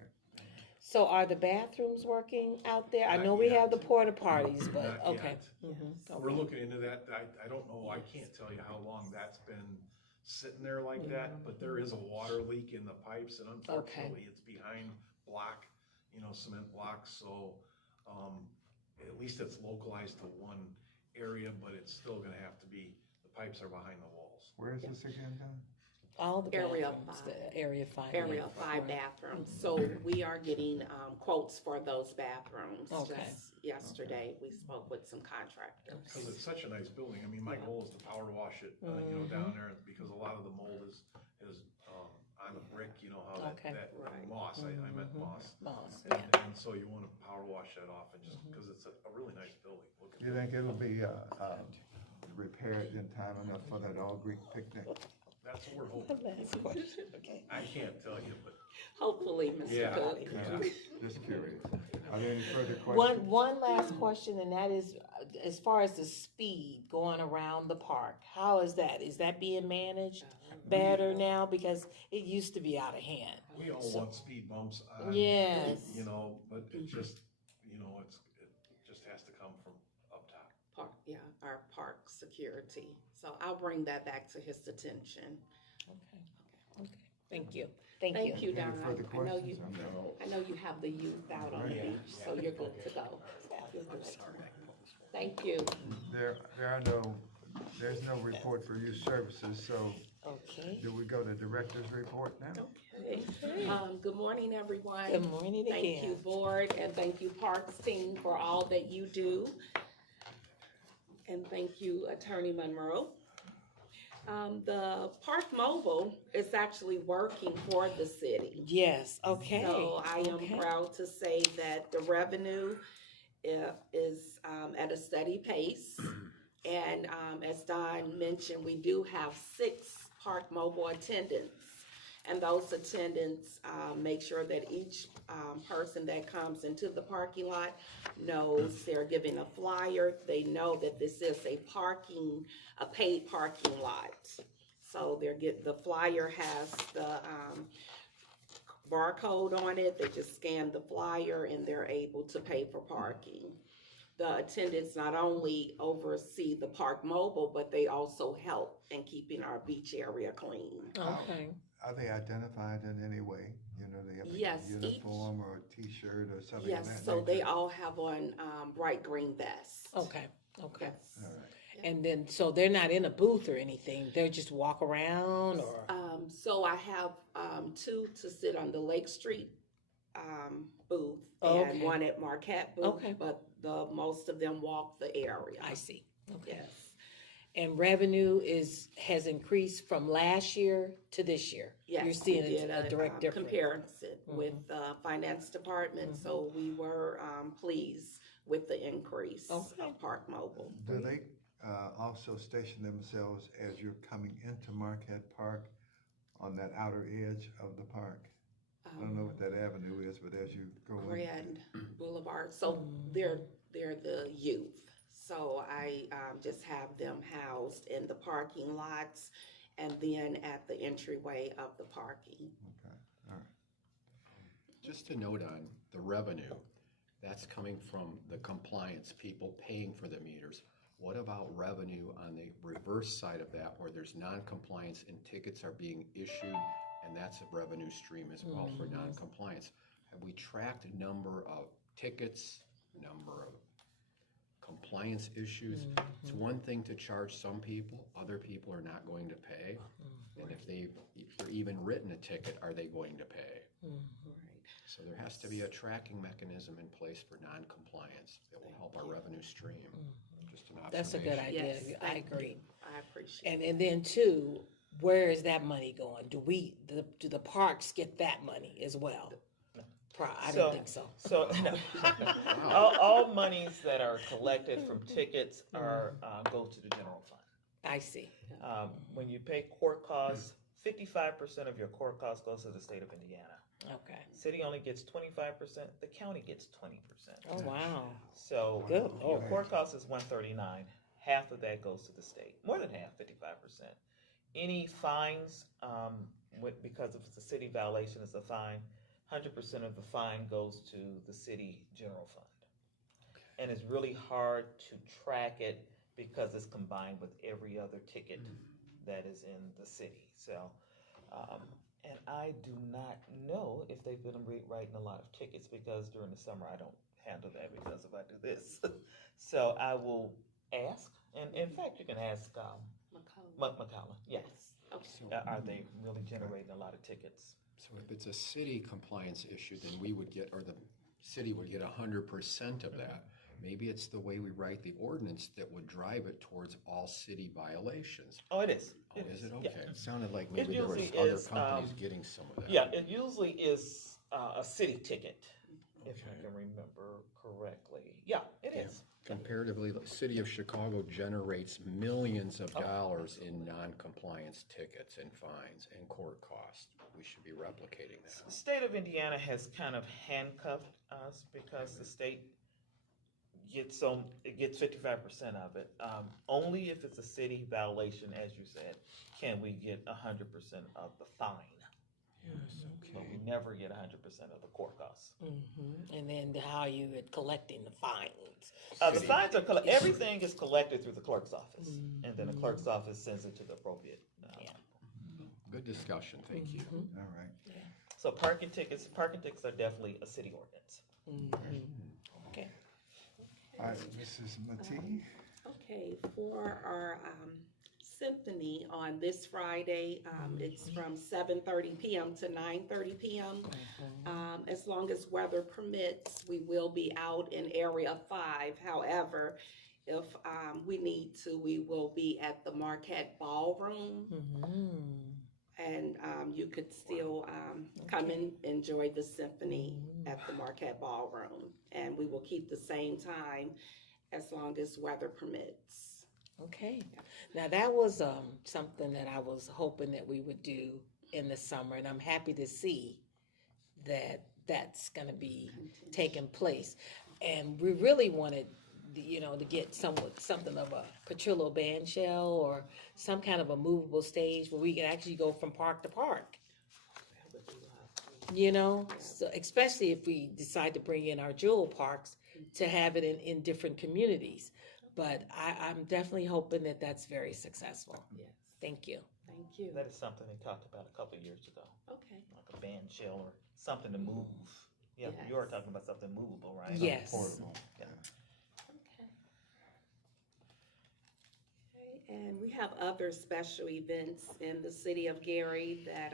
So are the bathrooms working out there? I Not know we yet. have the porta potties, but, Not okay. yet. Mhm, We're okay. looking into that. I don't know, I can't tell you how long that's been sitting there like that, but there is a water leak in the pipes, and unfortunately, it's behind block, cement blocks, so, at least it's localized to one area, but it's still gonna have to be, the pipes are behind the walls. Where is this again, Don? All the Area bathrooms, 5. the area 5. Area yeah. 5 bathrooms. So we are getting quotes for those bathrooms. Okay. Just yesterday, we spoke with some contractors. Cause it's such a nice building, I mean, my goal is to power wash it, down there, because a lot of the mold is, on the brick, how Okay. that Right. moss, I meant moss. Moss, And, yeah. and so you wanna power wash that off, and just, cause it's a really nice building. looking You think it'll be, repaired in time enough for that all Greek picnic? That's what we're hoping. Last question, okay. I can't tell you, but Hopefully, Mr. yeah, Cook. yeah. Just curious. Are there any further questions? One last question, and that is, as far as the speed going around the park, how is that? Is that being managed better now? Because it used to be out of hand. We all want speed bumps on. Yes. But it just, it just has to come from up top. Our park security. So I'll bring that back to his attention. Okay, thank you. Thank you. Thank you, Donna. Any further I know you, questions? I know you have the youth out on the Yeah. beach, so you're good to go. Thank you. There's no report for youth services, so Okay. do we go to director's report now? Good morning, everyone. Good morning Thank you, again. board, and thank you, Parks team, for all that you do. And thank you, Attorney Monroe. The Park Mobile is actually working for the city. Yes, okay. So I am Okay. proud to say that the revenue is at a steady pace. And as Don mentioned, we do have 6 Park Mobile attendants. And those attendants make sure that each person that comes into the parking lot knows they're given a flyer. They know that this is a paid parking lot. So the flyer has the barcode on it. They just scan the flyer and they're able to pay for parking. The attendants not only oversee the Park Mobile, but they also help in keeping our beach area clean. Okay. Are they identified in any way? They have Yes, a uniform or a T-shirt or something of Yes, that so they nature? all have on bright green vests. Okay, okay. Yes. All right. And then, so they're not in a booth or anything, they're just walk around or? So I have 2 to sit on the Lake Street booth Okay. and 1 at Marquette booth. Okay. But most of them walk the area. I see, okay. Yes. And revenue has increased from last year to this year? Yes, You're seeing we did a direct difference? comparison with the finance department, so we were pleased with the increase Okay. of Park Mobile. Do they also station themselves as you're coming into Marquette Park on that outer edge of the park? I don't know what that avenue is, but as you go in. Grand Boulevard, so they're the youth. So I just have them housed in the parking lots and then at the entryway of the parking. Okay, all right. Just to note on the revenue, that's coming from the compliance people paying for the meters. What about revenue on the reverse side of that where there's non-compliance and tickets are being issued, and that's a revenue stream as well for non-compliance? Have we tracked number of tickets, number of compliance issues? It's one thing to charge some people, other people are not going to pay. And if they're even written a ticket, are they going to pay? So there has to be a tracking mechanism in place for non-compliance that will help our revenue stream. Just an observation. That's a good idea, Yes, I thank you. agree. I appreciate it. And then too, where is that money going? Do the parks get that money as well? I didn't think so. So, all monies that are collected from tickets are, go to the general fund. I see. When you pay court costs, 55% of your court costs goes to the state of Indiana. Okay. City only gets 25%, the county gets 20%. Oh, wow. So Good your Lord. court cost is 139, half of that goes to the state, more than half, 55%. Any fines, because if it's a city violation, it's a fine, 100% of the fine goes to the city general fund. And it's really hard to track it because it's combined with every other ticket that is in the city. So, and I do not know if they've been writing a lot of tickets because during the summer I don't handle that because if I do this. So I will ask, and in fact, you can ask McCullough, yes. Okay. Are they really generating a lot of tickets? So if it's a city compliance issue, then we would get, or the city would get 100% of that. Maybe it's the way we write the ordinance that would drive it towards all city violations. Oh, it is. Oh, is it? Yeah. Okay. It sounded like maybe there was usually other is, companies getting some of that. Yeah, it usually is a city ticket, if I Okay. can remember correctly. Yeah, it is. Comparatively, the city of Chicago generates millions of dollars in non-compliance tickets and fines and court costs. We should be replicating The that. state of Indiana has kind of handcuffed us because the state it gets 55% of it. Only if it's a city violation, as you said, can we get 100% of the fine. Yes, But okay. we never get 100% of the court costs. And then how you at collecting the fines. The fines are everything is collected through the clerk's office, and then the clerk's office sends it to the appropriate. Good discussion, thank you. All right. So parking tickets are definitely a city ordinance. Okay. All right, Mrs. Matee? Okay, for our symphony on this Friday, it's from 7:30 p.m. to 9:30 p.m. As long as weather permits, we will be out in Area 5. However, if we need to, we will be at the Marquette Ballroom. And you could still come and enjoy the symphony at the Marquette Ballroom. And we will keep the same time as long as weather permits. Okay. Now that was something that I was hoping that we would do in the summer, and I'm happy to see that that's going to be taking place. And we really wanted, to get something of a Petrillo band shell or some kind of a movable stage where we can actually go from park to park. So especially if we decide to bring in our jewel parks to have it in different communities. But I'm definitely hoping that that's very successful. Yes. Thank you. Thank you. That is something they talked about a couple of years ago, Okay. like a band shell or something to move. Yeah, Yes. you are talking about something movable, right? Yes. Portable. Yeah. Okay. Okay, and we have other special events in the city of Gary that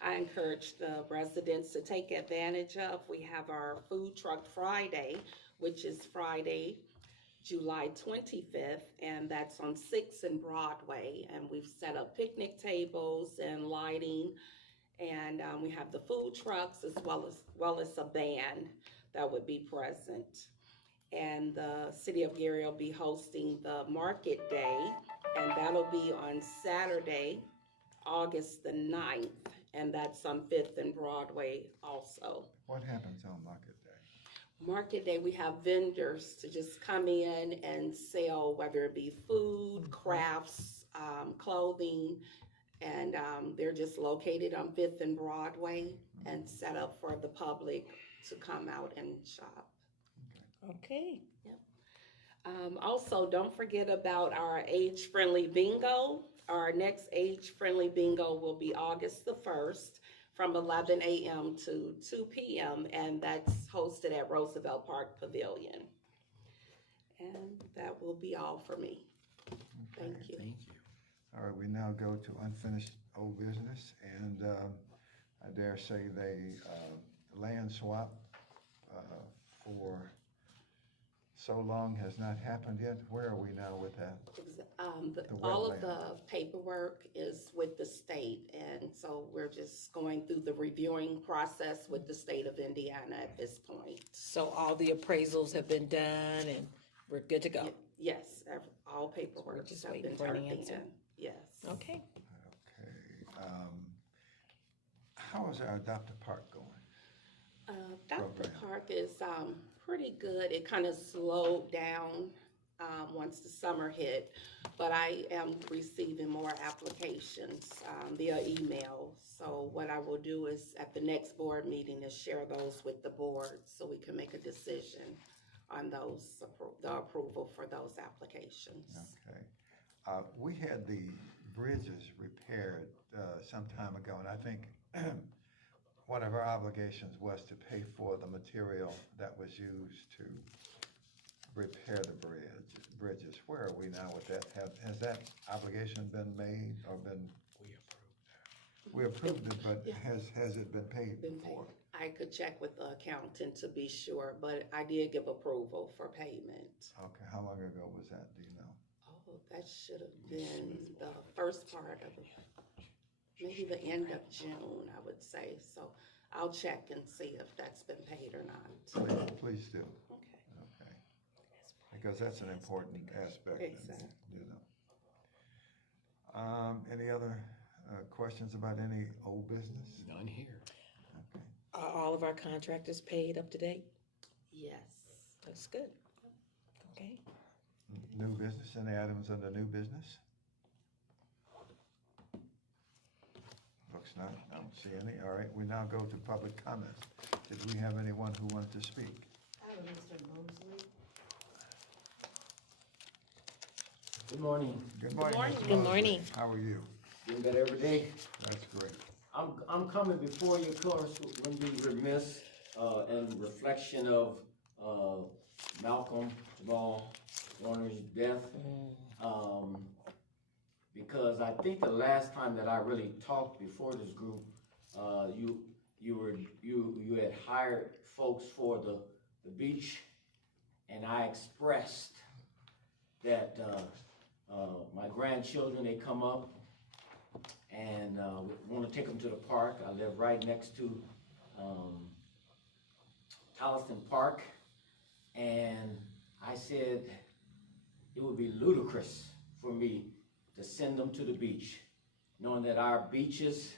I encourage the residents to take advantage of. We have our Food Truck Friday, which is Friday, July 25th, and that's on 6th and Broadway. And we've set up picnic tables and lighting, and we have the food trucks as well as a band that would be present. And the city of Gary will be hosting the Market Day, and that'll be on Saturday, August the 9th, and that's on 5th and Broadway also. What happens on Market Day? Market Day, we have vendors to just come in and sell, whether it be food, crafts, clothing, and they're just located on 5th and Broadway and set up for the public to come out and shop. Okay. Also, don't forget about our age-friendly bingo. Our next age-friendly bingo will be August the 1st from 11 a.m. to 2 p.m. and that's hosted at Roosevelt Park Pavilion. And that will be all for me. Thank you. Thank you. All right, we now go to unfinished old business, and I dare say the land swap for so long has not happened yet. Where are we now with that? All of wetland. the paperwork is with the state, and so we're just going through the reviewing process with the state of Indiana at this point. So all the appraisals have been done and we're good to go. Yes, all paperwork we're just have waiting been for an turned answer. in. Yes. Okay. Okay. How is our Adopt a Park going? Dr. Program. Park is pretty good. It kind of slowed down once the summer hit. But I am receiving more applications via email. So what I will do is at the next board meeting is share those with the board so we can make a decision on those, the approval for those applications. Okay. We had the bridges repaired some time ago, and I think one of our obligations was to pay for the material that was used to repair the bridges. Where are we now with that? Has that obligation been made or been? We approved it, but has it been paid for? I could check with the accountant to be sure, but I did give approval for payment. Okay, how long ago was that, do you know? Oh, that should have been the first part of it. Maybe the end of June, I would say. So I'll check and see if that's been paid or not. Please do. Okay. Okay. Because that's an important aspect, Exactly. you know. Any other questions about any old business? None here. Okay. Are all of our contractors paid up to date? Yes. That's good. Okay. New business, any items under new business? Looks not, I don't see any. All right, we now go to public comments. Did we have anyone who wanted to speak? I have a Mr. Mosley. Good morning. Good morning. morning. Mr. Good Mosley. morning. How are you? Getting better every day. That's great. I'm coming before you, of course, wouldn't be remiss in reflection of Malcolm Jamal Warner's death. Because I think the last time that I really talked before this group, you had hired folks for the beach, and I expressed that my grandchildren, they come up and want to take them to the park. I live right next to Tolleson Park, and I said it would be ludicrous for me to send them to the beach, knowing that our beaches,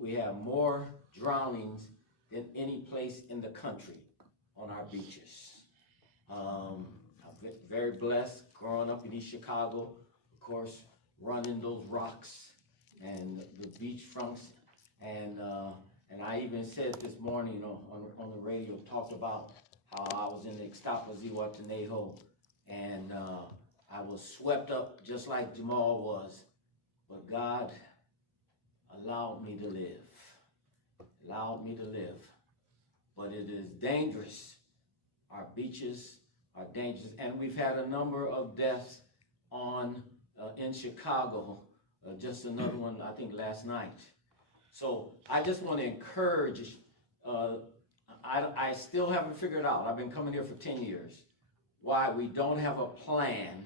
we have more drownings than any place in the country on our beaches. I'm very blessed growing up in East Chicago, of course, running those rocks and the beach fronts, and I even said this morning on the radio, talked about how I was in the Ixtapa Zihuatanejo, and I was swept up just like Jamal was, but God allowed me to live, but it is dangerous. Our beaches are dangerous, and we've had a number of deaths in Chicago, just another one, I think, last night. So I just want to encourage, I still haven't figured out, I've been coming here for 10 years, why we don't have a plan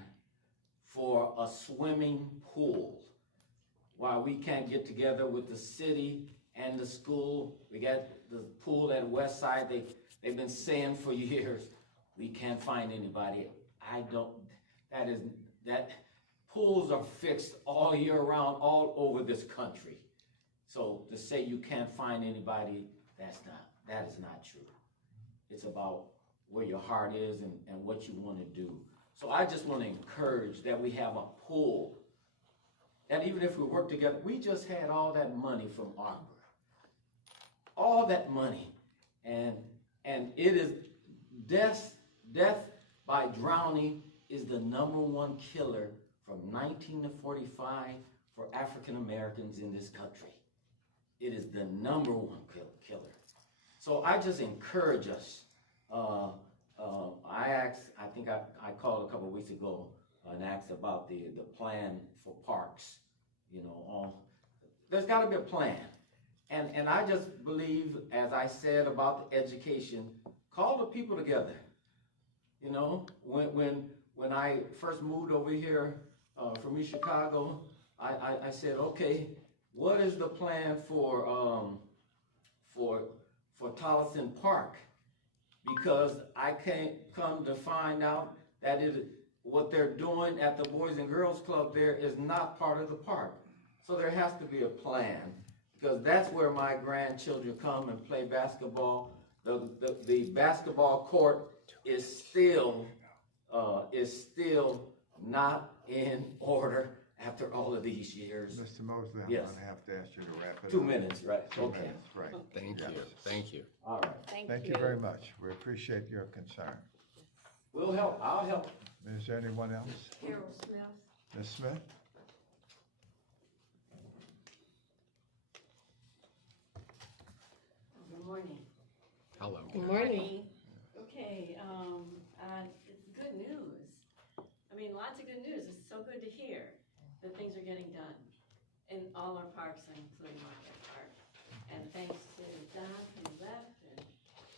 for a swimming pool, why we can't get together with the city and the school. We got the pool at West Side, they've been saying for years, we can't find anybody. That pools are fixed all year round, all over this country. So to say you can't find anybody, that is not true. It's about where your heart is and what you want to do. So I just want to encourage that we have a pool. And even if we work together, we just had all that money from Arbor. All that money. And it is death by drowning is the #1 killer from 19 to 45 for African Americans in this country. It is the #1 killer. So I just encourage us. I think I called a couple of weeks ago and asked about the plan for parks. There's got to be a plan. And I just believe, as I said about the education, call the people together. When I first moved over here from East Chicago, I said, okay, what is the plan for Tolleson Park? Because I can't come to find out that what they're doing at the Boys and Girls Club there is not part of the park. So there has to be a plan, because that's where my grandchildren come and play basketball. The basketball court is still is still not in order after all of these years. Mr. Mosley, I'm Yes. gonna have to ask you to wrap it up. 2 minutes, right? 2 Okay. minutes, right. Thank you, Yes. thank you. All right. Thank you very much. We appreciate your concern. We'll help. I'll help. Is there anyone else? Carol Smith. Ms. Smith? Good morning. Hello. Good morning. Okay, it's good news. I mean, lots of good news. It's so good to hear that things are getting done in all our parks, including Market Park. And thanks to Don, who left, and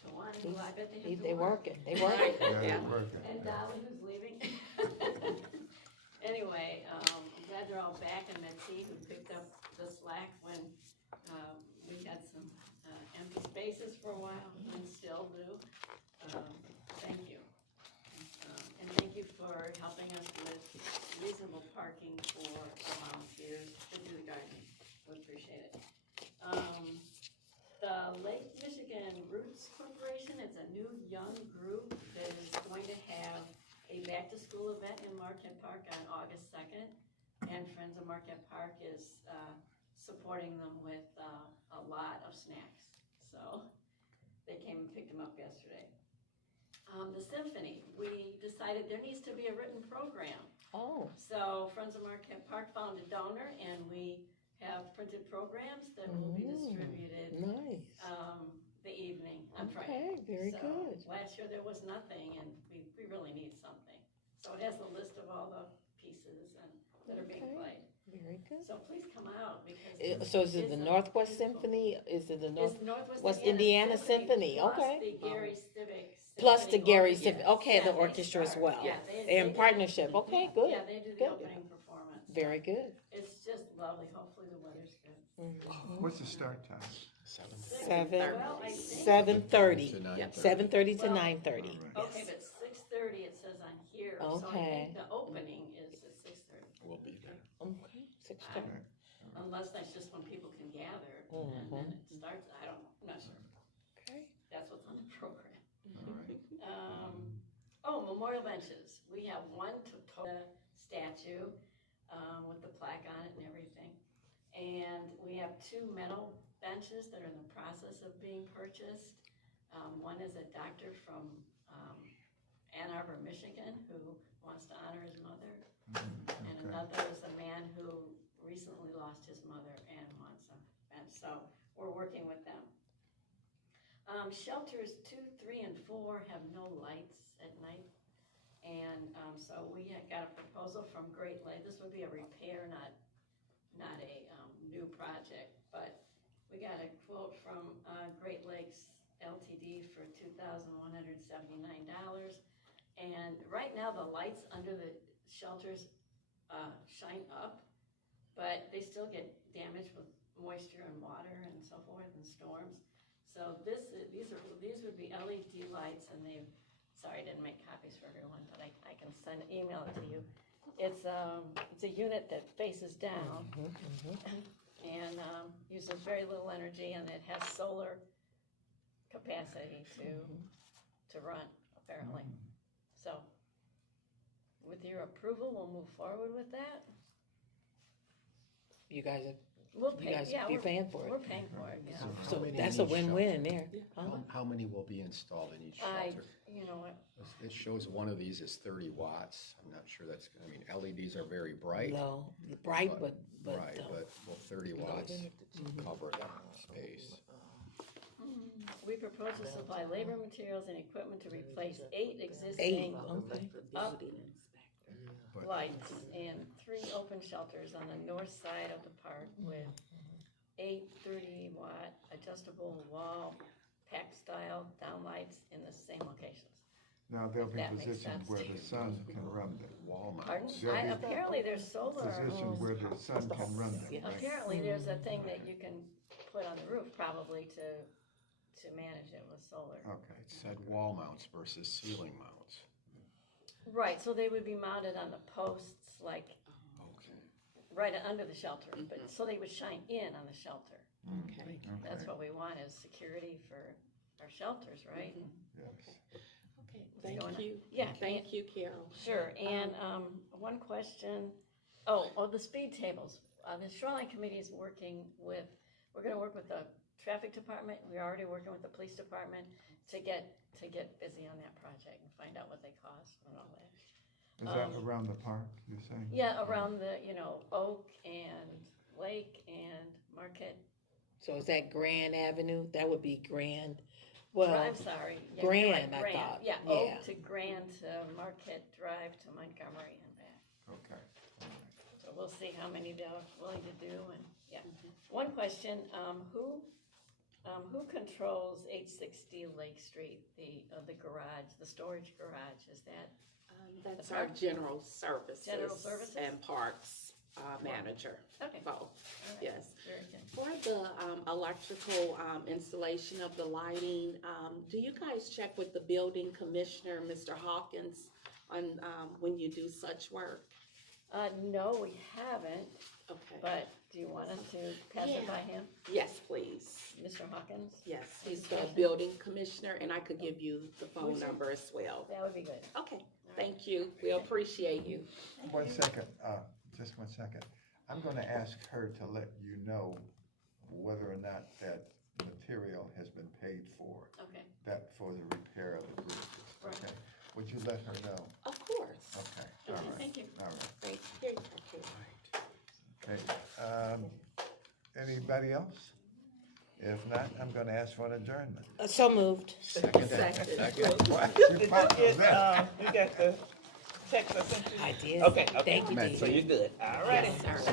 Tawana, who I bet they have to They work. working, they working. Yeah, it's working. And Dolly, who's leaving. Anyway, I'm glad they're all back, and Mitzi, who picked up the slack when we had some empty spaces for a while, and still do. Thank you. And thank you for helping us with reasonable parking for our volunteers to do the gardening. We appreciate it. The Lake Michigan Roots Corporation, it's a new young group that is going to have a back-to-school event in Marquette Park on August 2nd. And Friends of Marquette Park is supporting them with a lot of snacks. So they came and picked them up yesterday. The symphony, we decided there needs to be a written program. Oh, So Friends of Marquette Park found a donor, and we have printed programs that will be distributed nice. the evening on Friday. Okay, very So, good. Last year there was nothing, and we really need something. So it has a list of all the pieces that are being Okay. played. Very good. So please come out because. So is it the it's a Northwest beautiful- Symphony? Is it the It's Northwest Northwest Indiana Symphony? plus Okay. the Gary Civic. Plus the Symphony Gary Orchestra. Symphony, okay, Yeah, the they orchestra as start. well. Yeah, They're in do- partnership, okay, good. Yeah, they do the Good. opening performance. Very good. It's just lovely. Hopefully the weather's good. What's the start time? 7:30 Well, I think. 7:30. To 9:30. 7:30 to Well, 9:30. Okay, but 6:30 it says on here, so I Okay. think the opening is at 6:30. We'll be there. Okay, 6:30. Unless that's just when people can gather, and then it starts, I'm not sure. Okay. That's what's on the program. All right. Memorial benches. We have one Totoda statue, with the plaque on it and everything. And we have 2 metal benches that are in the process of being purchased. One is a doctor from, Ann Arbor, Michigan, who wants to honor his mother. And Okay. another is a man who recently lost his mother and wants a bench, so we're working with them. Shelters 2, 3, and 4 have no lights at night. And, so we had got a proposal from Great Lake. This would be a repair, not a, new project, but we got a quote from, Great Lakes LTD for $2,179. And right now, the lights under the shelters shine up, but they still get damaged with moisture and water and so forth and storms. So these would be LED lights, and sorry, I didn't make copies for everyone, but I can email it to you. It's a unit that faces down and uses very little energy, and it has solar capacity to run, apparently. So, with your approval, we'll move forward with that. You guys We'll You pay, guys yeah, be we're paying for it. We're paying for it, yeah. So many that's in a each win-win there. Huh? How many will be installed in each I, shelter? you know what, It shows one of these is 30 watts. I'm not sure that's, I mean, LEDs are very bright. Low, bright, but. Right, but will 30 watts cover that space? we propose to supply labor, materials, and equipment to replace 8 Eight, existing okay. up But lights and 3 open shelters on the north side of the park with 8 30-watt adjustable wall pack style downlights in the same locations. Now, there'll be That makes positions sense. where the sun can run them. wall Pardon? mounts. There'll be Apparently there's solar. Positions where the sun can run them, right? Apparently there's a thing that you can put on the roof probably to manage it with solar. Okay. It said wall mounts versus ceiling mounts. Right, so they would be mounted on the posts, like Okay. right under the shelter, but so they would shine in on the shelter. That's Okay. what we want is security for our shelters, right? Yes. Thank Going on. you. Yeah, Thank you, Carol. Sure, and, one question, the speed tables. The Shoreline Committee is working with, we're gonna work with the traffic department, we're already working with the police department to get busy on that project and find out what they cost and all that. Is that around the park, you're saying? Yeah, around the, Oak and Lake and Marquette. So is that Grand Avenue? That would be Grand, well, I'm sorry. Yeah, you're Grand, right, I thought. Yeah, Yeah. Oak to Grand to Marquette Drive to Montgomery and back. Okay. So we'll see how many they're willing to do and, yeah. One question, who controls 860 Lake Street, the garage, the storage garage? Is that? That's The our park? general services. General services? And parks manager. Okay. Both, All right. yes. Very good. For the electrical installation of the lighting, do you guys check with the building commissioner, Mr. Hawkins, on when you do such work? No, we haven't, Okay. but do you want us to pass it Yeah. by him, Yes, please. Mr. Hawkins? Yes, he's the building commissioner, and I could give you the phone number as well. That would be good. Okay, thank you. We appreciate you. 1 second, just 1 second. I'm gonna ask her to let you know whether or not that material has been paid for, Okay. that for the repair of the bridges, Right. okay? Would you let her know? Of course. Okay, all right. Thank you. All right, Great. Here you go. okay. Anybody else? If not, I'm gonna ask for an adjournment. So moved. Second. What? Did You you proud of get, that? you got the text I sent you? I did. Okay, okay. Thank you, So Dee. you're good. All righty. Yes, sir.